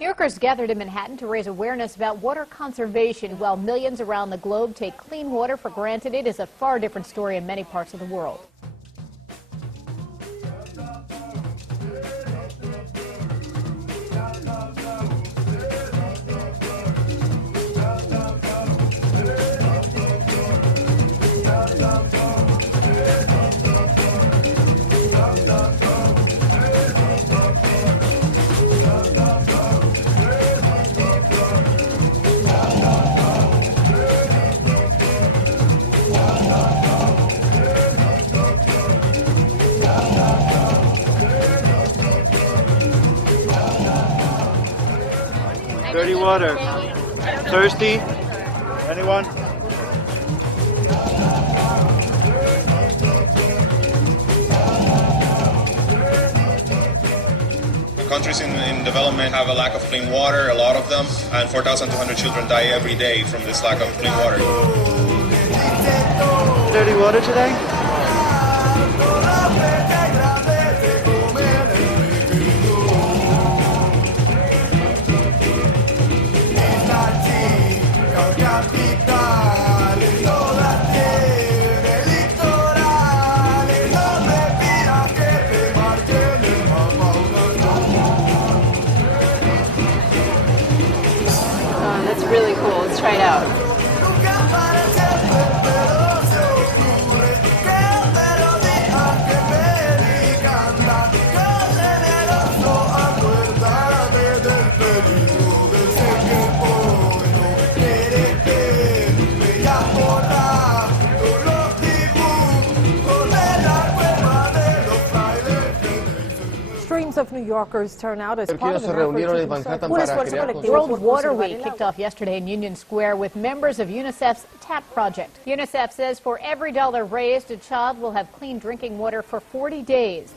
New Yorkers gathered in Manhattan to raise awareness about water conservation. While millions around the globe take clean water for granted, it is a far different story in many parts of the world. Dirty water. Thirsty? Anyone? Countries in development have a lack of clean water, a lot of them, and 4,200 children die every day from this lack of clean water. Dirty water today? That's really cool. Let's try it out. Streams of New Yorkers turn out as part of an World Water Week kicked off yesterday in Union Square with members of UNICEF's TAP project. UNICEF says for every dollar raised, a child will have clean drinking water for 40 days.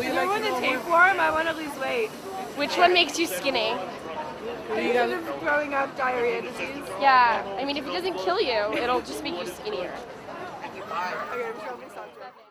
You want the tapeworm? I want to lose weight. Which one makes you skinny? Instead of throwing up diarrhea disease. Yeah, I mean, if it doesn't kill you, it'll just make you skinnier. Okay, show me something.